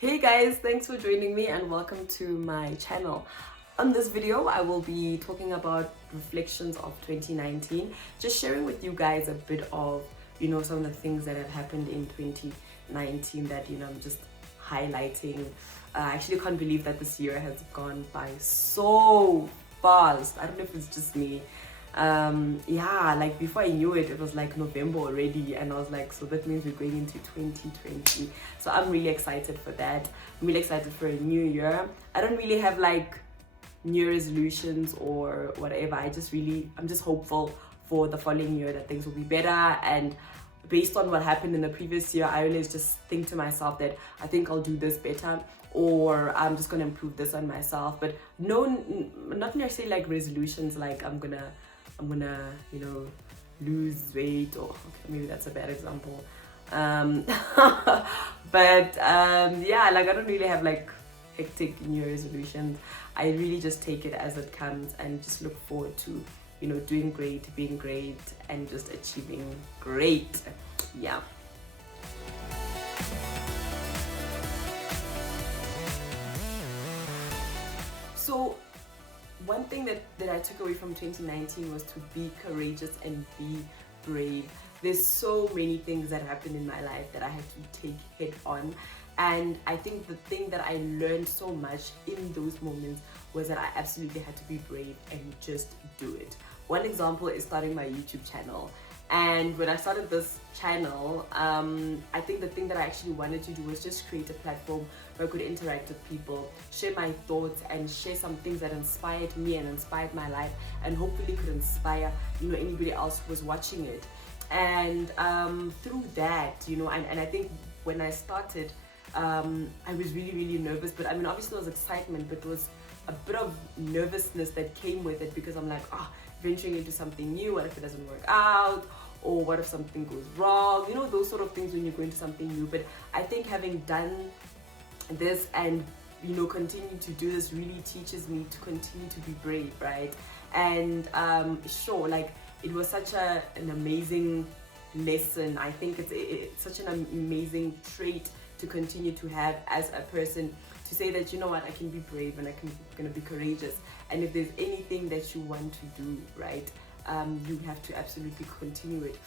Hey guys, thanks for joining me and welcome to my channel. On this video, I will be talking about reflections of 2019, just sharing with you guys a bit of, some of the things that have happened in 2019 that, I'm just highlighting. I actually can't believe that this year has gone by so fast. I don't know if it's just me. Like before I knew it, it was like November already, and I was like, so that means we're going into 2020. So I'm really excited for that. I'm really excited for a new year. I don't really have like new resolutions or whatever. I'm just hopeful for the following year that things will be better. And based on what happened in the previous year, I always just think to myself that I think I'll do this better, or I'm just gonna improve this on myself. But no, not necessarily like resolutions like I'm gonna lose weight, or okay, maybe that's a bad example. Like I don't really have like hectic new resolutions. I really just take it as it comes and just look forward to, doing great, being great, and just achieving great. Yeah. So one thing that I took away from 2019 was to be courageous and be brave. There's so many things that happened in my life that I had to take head on. And I think the thing that I learned so much in those moments was that I absolutely had to be brave and just do it. One example is starting my YouTube channel. And when I started this channel, I think the thing that I actually wanted to do was just create a platform where I could interact with people, share my thoughts, and share some things that inspired me and inspired my life, and hopefully could inspire anybody else who was watching it. And through that, and I think when I started, I was really, really nervous. But I mean, obviously there was excitement, but there was a bit of nervousness that came with it, because I'm like, venturing into something new, what if it doesn't work out, or what if something goes wrong, those sort of things when you go into something new. But I think having done this and continue to do this really teaches me to continue to be brave, right? And sure, like it was such an amazing lesson. I think it's such an amazing trait to continue to have as a person, to say that, I can be brave and I'm gonna be courageous. And if there's anything that you want to do, right, you have to absolutely continue it.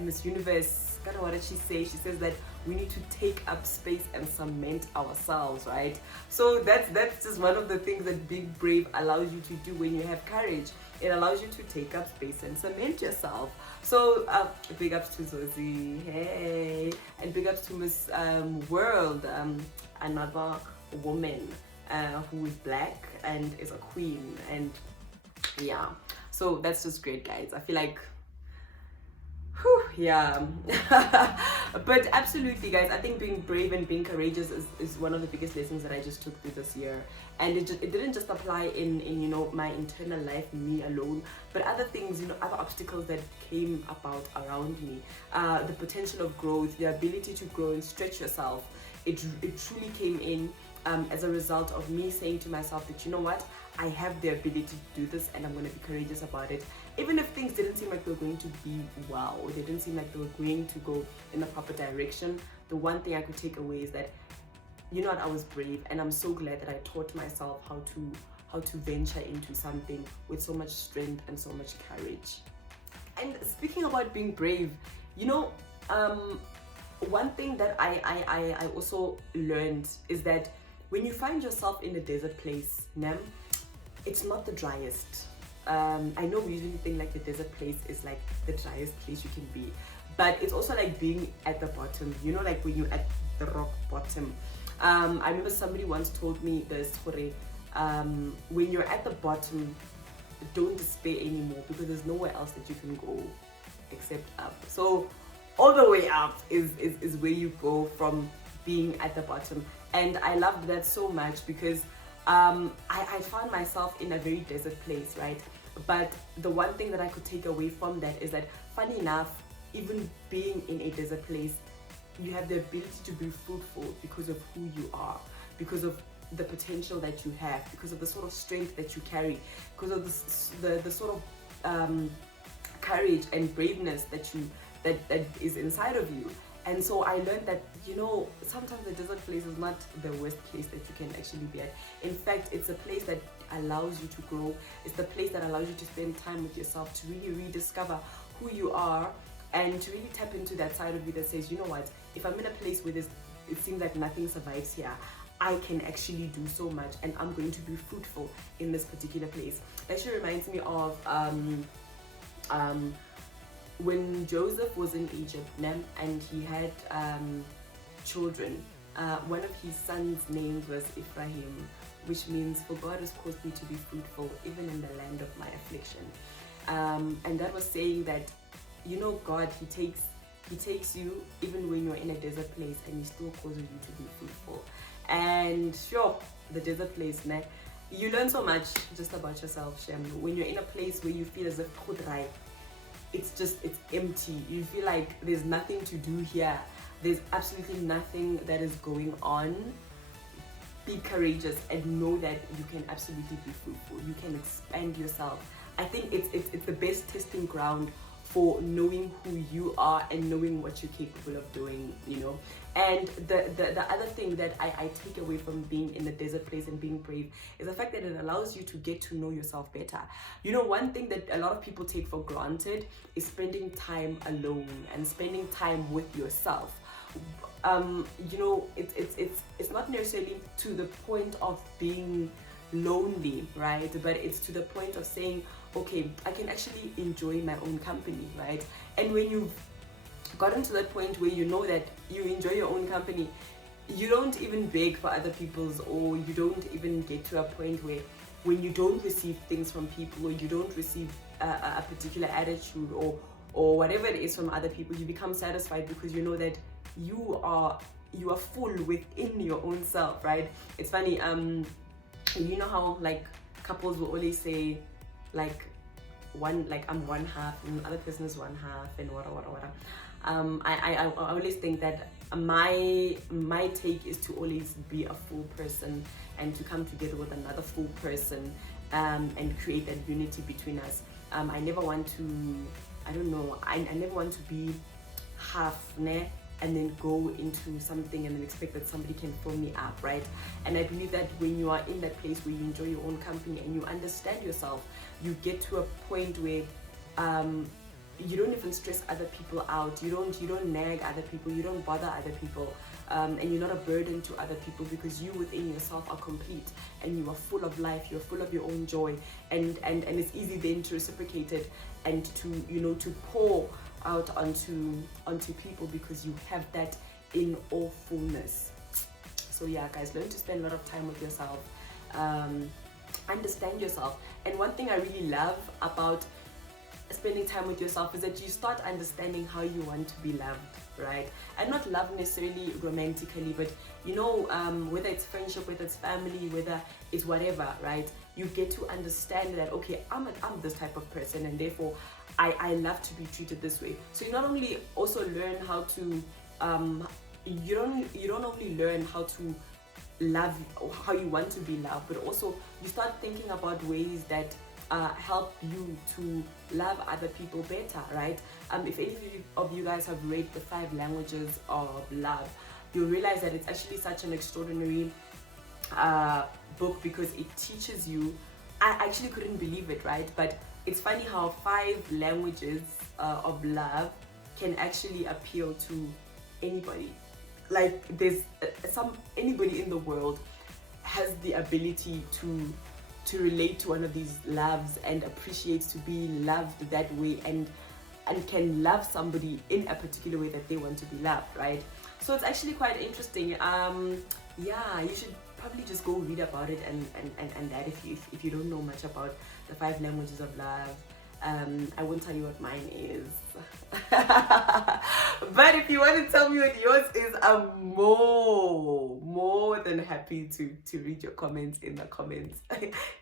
Miss Universe, what did she say? She says that we need to take up space and cement ourselves, right? So that's just one of the things that being brave allows you to do when you have courage. It allows you to take up space and cement yourself. So big ups to Zosie, hey, and big ups to Miss World, another woman who is black and is a queen. And yeah, so that's just great, guys. I feel like yeah. But absolutely, guys, I think being brave and being courageous is one of the biggest lessons that I just took through this year. And it didn't just apply in my internal life, me alone, but other things, other obstacles that came about around me. The potential of growth, the ability to grow and stretch yourself, it truly came in as a result of me saying to myself that, I have the ability to do this, and I'm going to be courageous about it. Even if things didn't seem like they were going to be wow, or they didn't seem like they were going to go in the proper direction, the one thing I could take away is that, I was brave, and I'm so glad that I taught myself how to venture into something with so much strength and so much courage. And speaking about being brave, one thing that I also learned is that when you find yourself in a desert place, it's not the driest. I know we usually think like the desert place is like the driest place you can be, but it's also like being at the bottom, like when you're at the rock bottom. I remember somebody once told me this, when you're at the bottom, don't despair anymore, because there's nowhere else that you can go except up. So all the way up is where you go from being at the bottom. And I loved that so much, because I found myself in a very desert place, right? But the one thing that I could take away from that is that, funny enough, even being in a desert place, you have the ability to be fruitful because of who you are, because of the potential that you have, because of the sort of strength that you carry, because of the sort of courage and braveness that is inside of you. And so I learned that, you know, sometimes the desert place is not the worst place that you can actually be at. In fact, it's a place that allows you to grow. It's the place that allows you to spend time with yourself, to really rediscover who you are, and to really tap into that side of you that says, you know what, if I'm in a place where it seems like nothing survives here, I can actually do so much, and I'm going to be fruitful in this particular place. It actually reminds me of when Joseph was in Egypt, and he had children. One of his sons' names was Ephraim, which means, for God has caused me to be fruitful even in the land of my affliction. And that was saying that, you know, God, he takes you even when you're in a desert place, and he still causes you to be fruitful. And sure, the desert place, man, you learn so much just about yourself, Shem. When you're in a place where you feel as if it's empty, you feel like there's nothing to do here, there's absolutely nothing that is going on, be courageous and know that you can absolutely be fruitful. You can expand yourself. I think it's the best testing ground for knowing who you are and knowing what you're capable of doing, you know. And the other thing that I take away from being in the desert place and being brave is the fact that it allows you to get to know yourself better. You know, one thing that a lot of people take for granted is spending time alone and spending time with yourself. You know, it's not necessarily to the point of being lonely, right? But it's to the point of saying, okay, I can actually enjoy my own company, right? And when you've gotten to that point where you know that you enjoy your own company, you don't even beg for other people's, or you don't even get to a point where when you don't receive things from people, or you don't receive a particular attitude or whatever it is from other people, you become satisfied because you know that you are full within your own self, right? It's funny, you know how like couples will always say like I'm one half and the other person is one half and what. I always think that my take is to always be a full person and to come together with another full person, and create that unity between us. I never want to, I never want to be half, ne? And then go into something and then expect that somebody can fill me up, right? And I believe that when you are in that place where you enjoy your own company and you understand yourself, you get to a point where you don't even stress other people out, you don't nag other people, you don't bother other people, and you're not a burden to other people, because you within yourself are complete and you are full of life, you're full of your own joy, and it's easy then to reciprocate it and to, you know, to pour out onto people, because you have that in all fullness. So yeah, guys, learn to spend a lot of time with yourself, understand yourself. And one thing I really love about spending time with yourself is that you start understanding how you want to be loved, right? And not love necessarily romantically, but you know, whether it's friendship, whether it's family, whether it's whatever, right? You get to understand that, okay, I'm this type of person, and therefore I love to be treated this way. So you not only also learn how to you don't only learn how to love, how you want to be loved, but also you start thinking about ways that help you to love other people better, right? If any of you guys have read the 5 languages of love, you'll realize that it's actually such an extraordinary book, because it teaches you, I actually couldn't believe it, right? But it's funny how 5 languages of love can actually appeal to anybody. Like there's anybody in the world has the ability to relate to one of these loves and appreciates to be loved that way, and can love somebody in a particular way that they want to be loved, right? So it's actually quite interesting. Yeah, you should probably just go read about it and that if you don't know much about the 5 languages of love. I won't tell you what mine is. But if you want to tell me what yours is, I'm more than happy to read your comments in the comments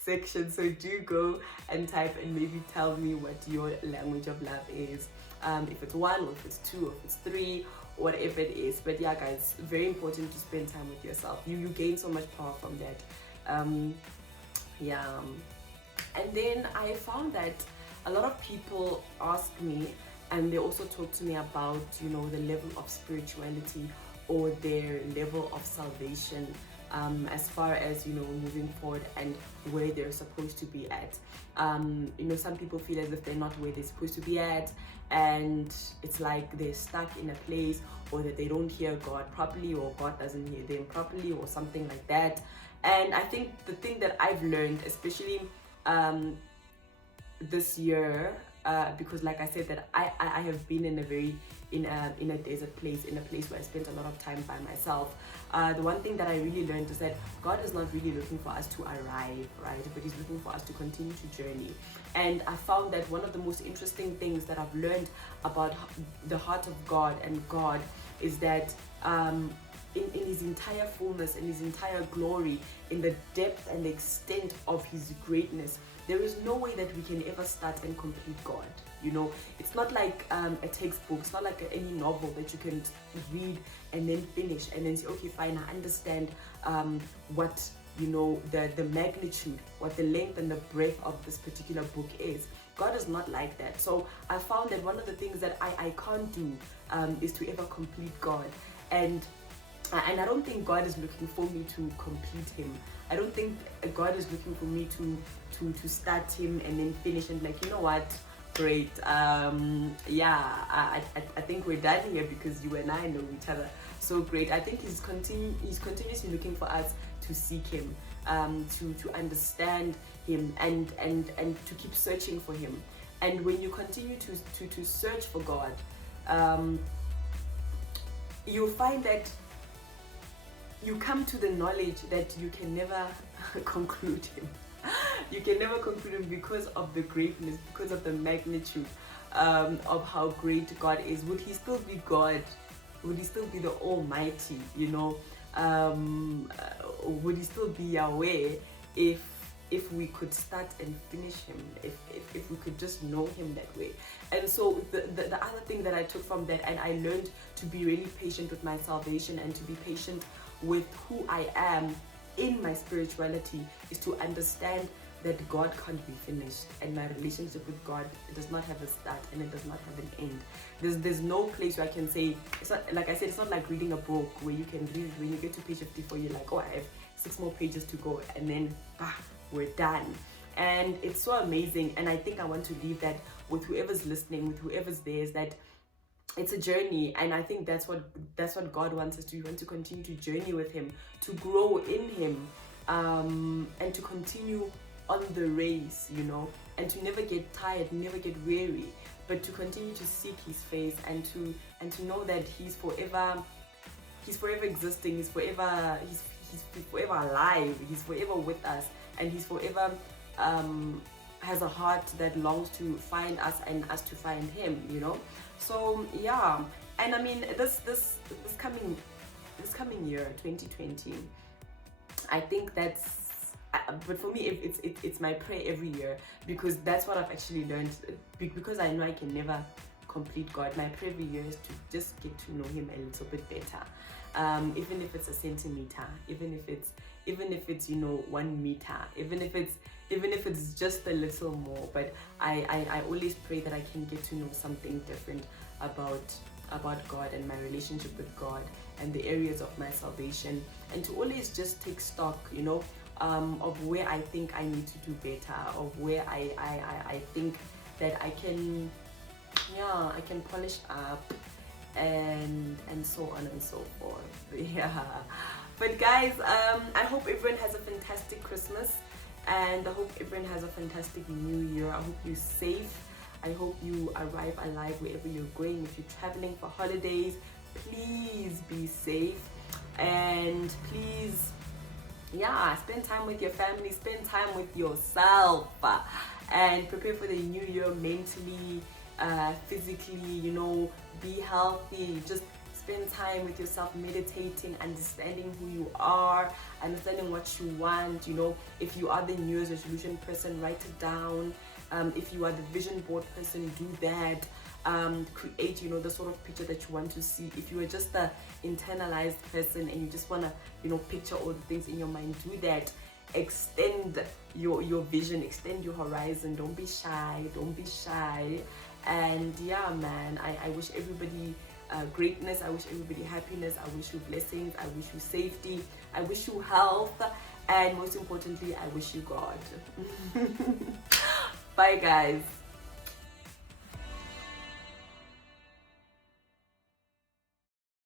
section. So do go and type and maybe tell me what your language of love is. If it's 1 or if it's 2 or if it's 3, whatever it is. But yeah, guys, very important to spend time with yourself. You gain so much power from that. Yeah. And then I found that a lot of people ask me and they also talk to me about, you know, the level of spirituality or their level of salvation, as far as, you know, moving forward and where they're supposed to be at. You know, some people feel as if they're not where they're supposed to be at, and it's like they're stuck in a place, or that they don't hear God properly, or God doesn't hear them properly, or something like that. And I think the thing that I've learned, especially this year, because like I said, that I have been in a very in a desert place, in a place where I spent a lot of time by myself. The one thing that I really learned is that God is not really looking for us to arrive, right? But He's looking for us to continue to journey. And I found that one of the most interesting things that I've learned about the heart of God and God is that in His entire fullness, in His entire glory, in the depth and the extent of His greatness, there is no way that we can ever start and complete God. You know, it's not like a textbook. It's not like any novel that you can read and then finish and then say, okay, fine, I understand what, you know, the magnitude, what the length and the breadth of this particular book is. God is not like that. So I found that one of the things that I can't do is to ever complete God. And I don't think God is looking for me to complete Him. I don't think God is looking for me to start Him and then finish and like, you know what, great, yeah, I think we're done here because you and I know each other so great. I think He's continuously looking for us to seek Him, to understand Him, and to keep searching for Him. And when you continue to search for God, you'll find that you come to the knowledge that you can never conclude Him. You can never conclude Him because of the greatness, because of the magnitude of how great God is. Would He still be God? Would He still be the Almighty? You know, would He still be Yahweh if we could start and finish Him? If we could just know Him that way. And so the other thing that I took from that, and I learned to be really patient with my salvation and to be patient with who I am in my spirituality, is to understand that God can't be finished, and my relationship with God, it does not have a start and it does not have an end. There's no place where I can say, it's not like I said, it's not like reading a book where you can read, when you get to page 54 you're like, oh, I have 6 more pages to go, and then we're done. And it's so amazing. And I think I want to leave that with whoever's listening, with whoever's there, is that it's a journey. And I think that's what God wants us to do. We want to continue to journey with Him, to grow in Him, and to continue on the race, you know, and to never get tired, never get weary, but to continue to seek His face, and to know that He's forever existing, He's forever alive, He's forever with us, and He's forever has a heart that longs to find us and us to find Him, you know. So yeah, and I mean, this coming year, 2020, I think that's, but for me, it's my prayer every year, because that's what I've actually learned. Because I know I can never complete God, my prayer every year is to just get to know Him a little bit better, even if it's a centimeter, even if it's you know 1 meter, even if it's just a little more. But I always pray that I can get to know something different about God and my relationship with God and the areas of my salvation, and to always just take stock, you know, of where I think I need to do better, of where I think that I can polish up, and so on and so forth. Yeah. But guys, I hope everyone has a fantastic Christmas, and I hope everyone has a fantastic New Year. I hope you're safe. I hope you arrive alive wherever you're going. If you're traveling for holidays, please be safe, and please, yeah, spend time with your family, spend time with yourself, and prepare for the new year mentally, physically, you know, be healthy. Just spend time with yourself, meditating, understanding who you are, understanding what you want. You know, if you are the New Year's resolution person, write it down. If you are the vision board person, do that. Create, you know, the sort of picture that you want to see. If you are just a internalized person and you just want to, you know, picture all the things in your mind, do that. Extend your vision, extend your horizon. Don't be shy, And yeah, man, I wish everybody greatness, I wish everybody happiness, I wish you blessings, I wish you safety, I wish you health, and most importantly, I wish you God. Bye guys.